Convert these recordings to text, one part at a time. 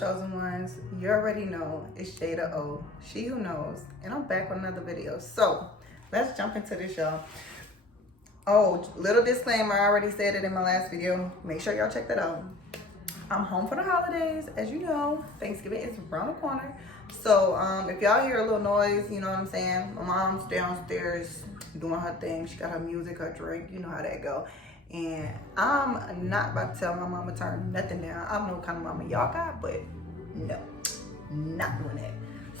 chosen ones. You already know it's Jada O, she who knows, and I'm back with another video. So let's jump into this, y'all. Oh, little disclaimer, I already said it in my last video. Make sure y'all check that out. I'm home for the holidays, as you know. Thanksgiving is around the corner. So if y'all hear a little noise, you know what I'm saying? My mom's downstairs doing her thing. She got her music, her drink, you know how that go. And I'm not about to tell my mama to turn nothing down. I don't know what kind of mama y'all got, but no, not doing that.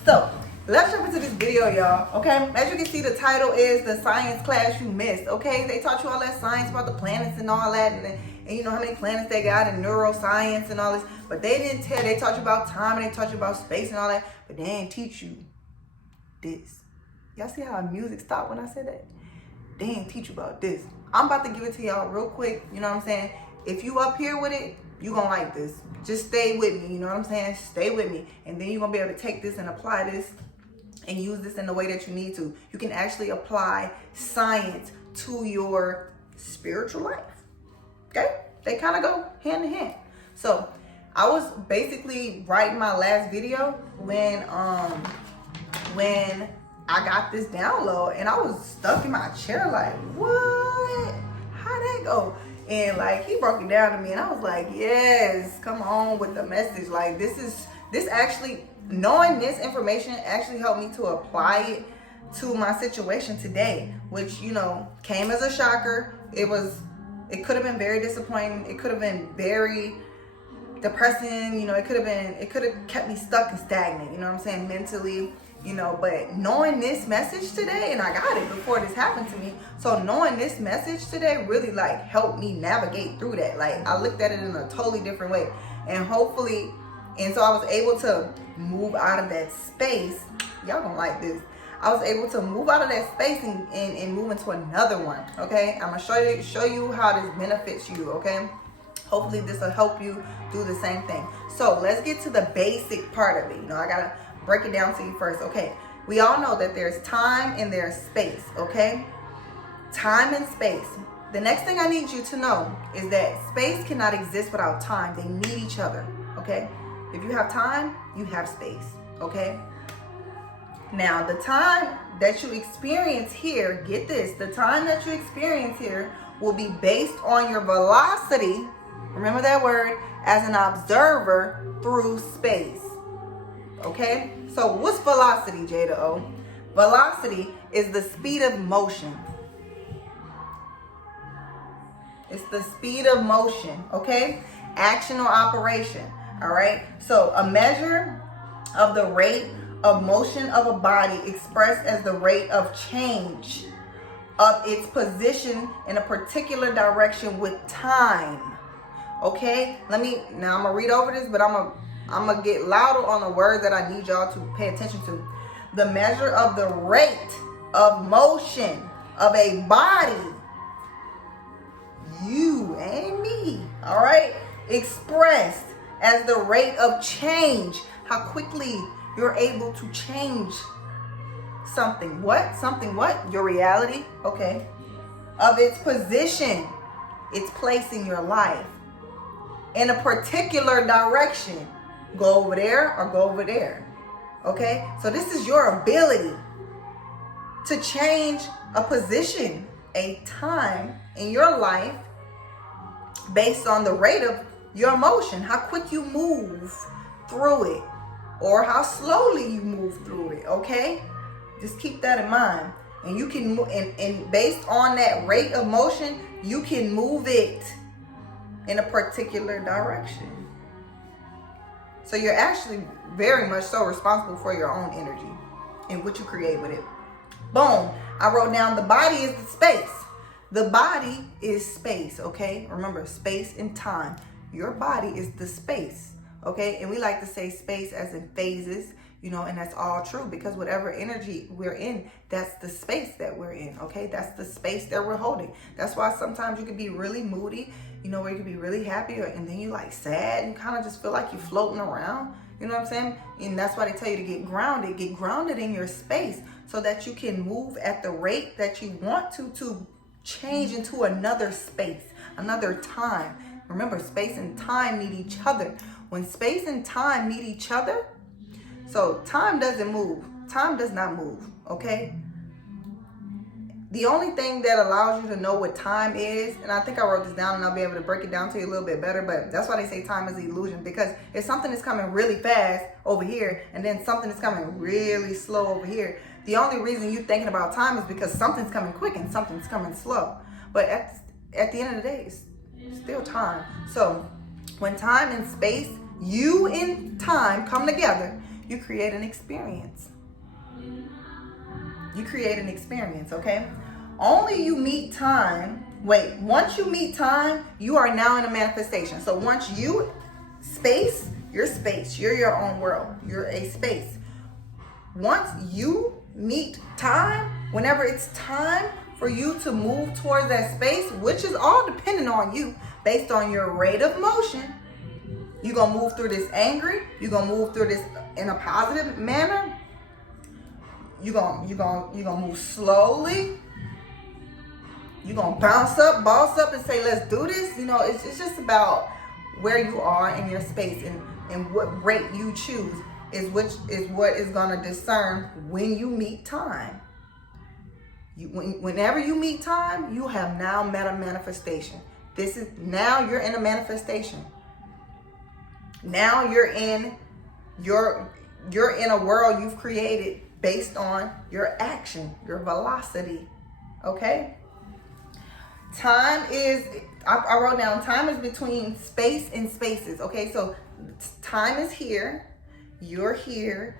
So let's jump into this video, y'all. Okay, as you can see, the title is the science class you missed. Okay, they taught you all that science about the planets and all that, and you know how many planets they got in neuroscience and all this, but they didn't tell. They taught you about time and they taught you about space and all that, but they didn't teach you this. Y'all see how music stopped when I said that? They didn't teach you about this. I'm about to give it to y'all real quick. You know what I'm saying? If you up here with it, you gonna like this. Just stay with me. You know what I'm saying? Stay with me. And then you're gonna be able to take this and apply this and use this in the way that you need to. You can actually apply science to your spiritual life. Okay? They kind of go hand in hand. So I was basically writing my last video when I got this download, and I was stuck in my chair like, what? How'd that go? And like, he broke it down to me, and I was like, yes, come on with the message. Like, this actually, knowing this information actually helped me to apply it to my situation today, which, you know, came as a shocker. It could have been very disappointing. It could have been very depressing. You know, it could have kept me stuck and stagnant, you know what I'm saying, mentally. You know, but knowing this message today, and I got it before this happened to me, so knowing this message today really like helped me navigate through that. Like, I looked at it in a totally different way, and hopefully, and so I was able to move out of that space. Y'all gonna like this. I was able to move out of that space and move into another one. Okay, I'm gonna show you how this benefits you. Okay, hopefully this will help you do the same thing. So let's get to the basic part of it. You know, I gotta break it down to you first. Okay, we all know that there's time and there's space. Okay, time and space. The next thing I need you to know is that space cannot exist without time. They need each other. Okay, if you have time, you have space. Okay, now the time that you experience here, get this, the time that you experience here will be based on your velocity, remember that word, as an observer through space. Okay, so what's velocity, Jada O? Velocity is the speed of motion. It's the speed of motion, okay? Action or operation, all right? So a measure of the rate of motion of a body expressed as the rate of change of its position in a particular direction with time, okay? Now I'm gonna read over this, but I'm gonna get louder on the words that I need y'all to pay attention to. The measure of the rate of motion of a body, you and me, all right, expressed as the rate of change, how quickly you're able to change something. What? Something what? Your reality, okay, of its position, its place in your life, in a particular direction. Go over there or go over there. Okay? So this is your ability to change a position, a time in your life based on the rate of your motion, how quick you move through it or how slowly you move through it. Okay? Just keep that in mind. And you can and based on that rate of motion, you can move it in a particular direction. So you're actually very much so responsible for your own energy and what you create with it. Boom. I wrote down the body is the space. The body is space, okay? Remember, space and time. Your body is the space, okay? And we like to say space as in phases, you know, and that's all true because whatever energy we're in, that's the space that we're in, okay? That's the space that we're holding. That's why sometimes you can be really moody, you know, where you can be really happy and then you like sad and kind of just feel like you're floating around, you know what I'm saying? And that's why they tell you to get grounded in your space so that you can move at the rate that you want to change into another space, another time. Remember, space and time need each other. when space and time meet each other, so time doesn't move. Time does not move, okay? The only thing that allows you to know what time is, and I think I wrote this down and I'll be able to break it down to you a little bit better, but that's why they say time is an illusion, because if something is coming really fast over here and then something is coming really slow over here, the only reason you're thinking about time is because something's coming quick and something's coming slow. But at the end of the day, it's still time. So when time and space, you and time come together, you create an experience. You create an experience, okay? Only you meet time. Once you meet time, you are now in a manifestation. So once you, you're space. You're your own world. You're a space. Once you meet time, whenever it's time for you to move towards that space, which is all dependent on you, based on your rate of motion, you're going to move through this angry. You're going to move through this in a positive manner. You're gonna move slowly. You're gonna boss up and say, let's do this. You know, it's just about where you are in your space, and what rate you choose is what is gonna discern when you meet time. Whenever you meet time, you have now met a manifestation. Now you're in a manifestation. Now you're in a world you've created based on your action, your velocity, okay? Time is, I wrote down, time is between space and spaces, okay? So time is here, you're here,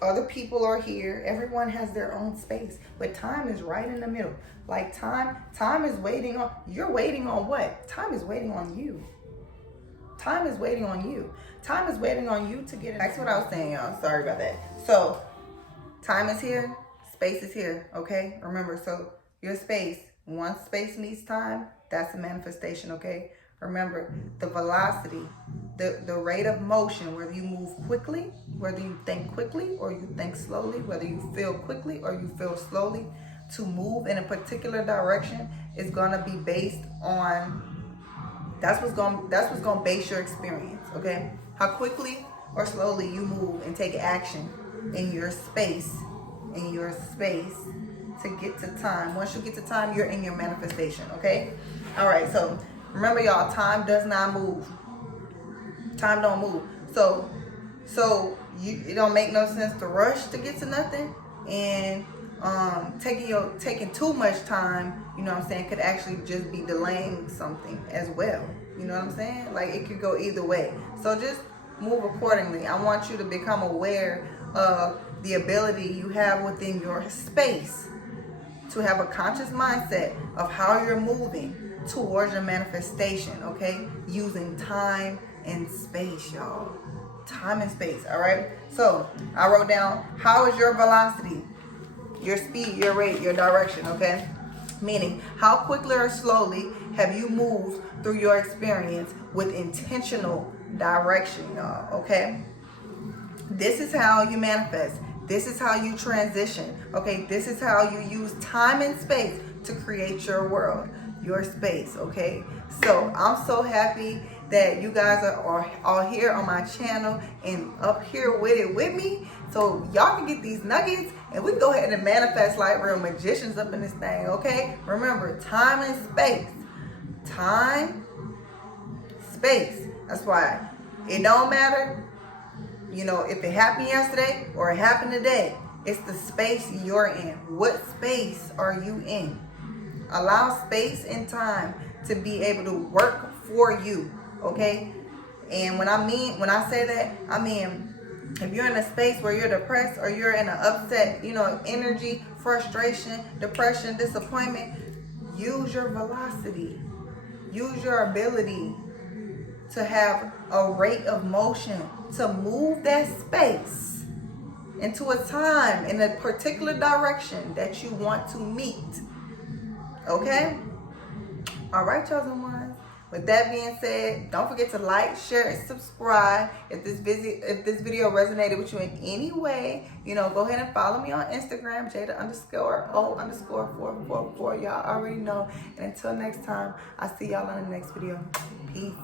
other people are here, everyone has their own space, but time is right in the middle. Like time is waiting on, you're waiting on what? Time is waiting on you. Time is waiting on you. Time is waiting on you to get it. That's what I was saying, y'all. Sorry about that. So time is here, space is here, okay? Remember, so your space, once space meets time, that's a manifestation, okay? Remember, the velocity, the rate of motion, whether you move quickly, whether you think quickly or you think slowly, whether you feel quickly or you feel slowly, to move in a particular direction is gonna be based on, that's what's gonna base your experience, okay? How quickly or slowly you move and take action in your space to get to time. Once you get to time, you're in your manifestation, okay? All right, so remember, y'all, time does not move. Time don't move. So it don't make no sense to rush to get to nothing, and taking too much time, you know what I'm saying, could actually just be delaying something as well. You know what I'm saying? Like, it could go either way. So just move accordingly. I want you to become aware of the ability you have within your space to have a conscious mindset of how you're moving towards your manifestation, okay? Using time and space, y'all. Time and space, all right? So I wrote down, how is your velocity, your speed, your rate, your direction, okay? Meaning, how quickly or slowly have you moved through your experience with intentional direction, y'all, okay? This is how you manifest. This is how you transition, okay? This is how you use time and space to create your world, your space, okay? So I'm so happy that you guys are all here on my channel and up here with it with me. So y'all can get these nuggets and we can go ahead and manifest like real magicians up in this thing, okay? Remember, time and space. Time, space. That's why it don't matter, you know, if it happened yesterday or it happened today. It's the space you're in. What space are you in? Allow space and time to be able to work for you, okay? And when I say that, I mean, if you're in a space where you're depressed or you're in an upset, you know, energy, frustration, depression, disappointment, use your velocity. Use your ability to have a rate of motion to move that space into a time in a particular direction that you want to meet. Okay? All right, chosen ones. With that being said, don't forget to like, share, and subscribe. If this video resonated with you in any way, you know, go ahead and follow me on Instagram, Jada_O_444. Y'all already know. And until next time, I'll see y'all on the next video. Peace.